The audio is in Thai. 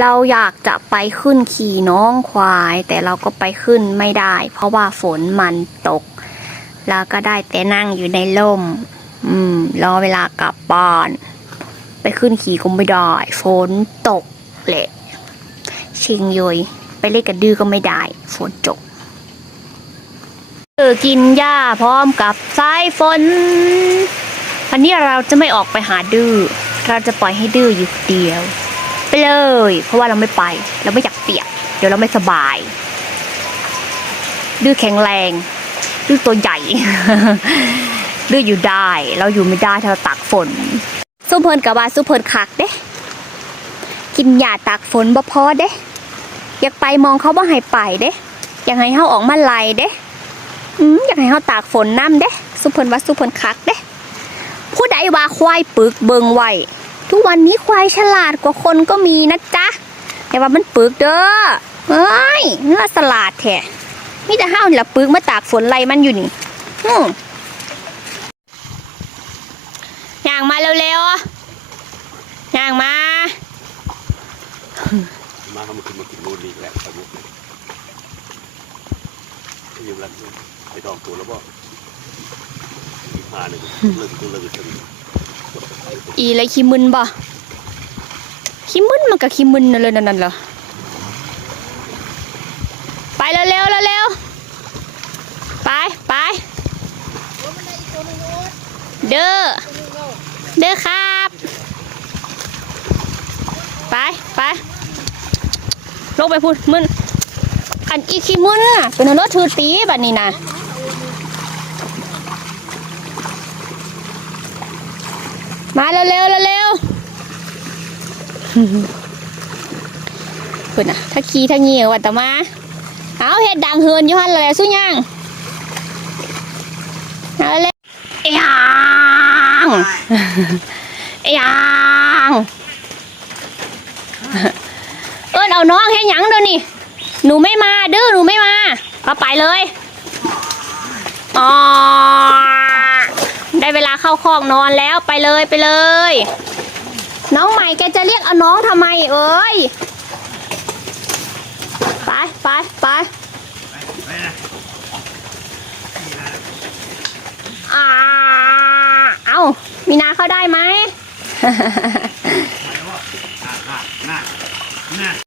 เราอยากจะไปขึ้นขี่น้องควาย แต่เราก็ไปขึ้นไม่ได้ เพราะว่าฝนมันตกเราก็ได้แต่นั่งอยู่ในร่ม อืม รอเวลากลับบ้าน ไปขึ้นขี่ก็ไม่ได้ ฝนตกแหละชิงยยไปเล่นกับดื้อก็ไม่ได้ ฝนตกเออกินหญ้าพร้อมกับสายฝน วันนี้เราจะไม่ออกไปหาดื้อ เราจะปล่อยให้ดื้ออยู่เดียว เลย เพราะว่าเราไม่ไป เราไม่อยากเปียก เดี๋ยวเราไม่สบาย ดื้อแข็งแรง ดื้อตัวใหญ่ ดื้ออยู่ได้ เราอยู่ไม่ได้ถ้าเราตากฝนสุเพลินกับว่าสุเพลินคักเด้ กินหยาตากฝนบ่พอเด้ อยากไปมองเขาบ่ให้ไปเด้อยากให้เฮาออกมาไล่เด้อืมอยากให้เฮาตากฝนน้ำเด้ สุเพลินว่าสุเพลินคักเด้ผู้ใดว่าควายปึกเบิงไว้ ทุกวันนี้ควายฉลาดกว่าคนก็มีนะจ๊ะแต่ว่ามันปึกเด้อเอ้ยเนื้อสลาดแท้มีแต่ห้าวนี่ละปึกมาตากฝนไรมันอยู่นี่อืมย่างมาเร็วๆย่างมา มาทำมากินมากินนู่นนี่แหละครับอยู่แล้วไปดองตัวแล้วบ่อีกหาหนึ่งเลิกตัวเลิกตัวนึง อีไรขี้มึนบ่ขี้มึนมันก็ขี้มึนนั่นเลยนั่นนั่นเหรอไปเร็วเร็วเร็วเร็วไปไปเด้อเด้อครับ ไปไปลงไปพูดมึนอันอีขี้มึนน่ะเป็นรถถือตีแบบนี้นะ มาเร็วเร็วเร็วเร็วเพิ่นน่ะถ้าขี่ถ้าเงี่ยวว่าแต่มา เอาเฮ็ดดังเฮินอยู่หั่นเลยสุยังเอาเลยเอียงเอียงเอิ้นเอาน้องเฮ็ดหยังเดี๋ยวนี้หนูไม่มาดื้อหนูไม่มาเอาไปเลยอ๋อ ได้เวลาเข้าคอกนอนแล้วไปเลยไปเลย น้องใหม่แกจะเรียกเอาน้องทำไมเอ้ยไปไปไปอ่าเอามีนาเข้าได้ไหม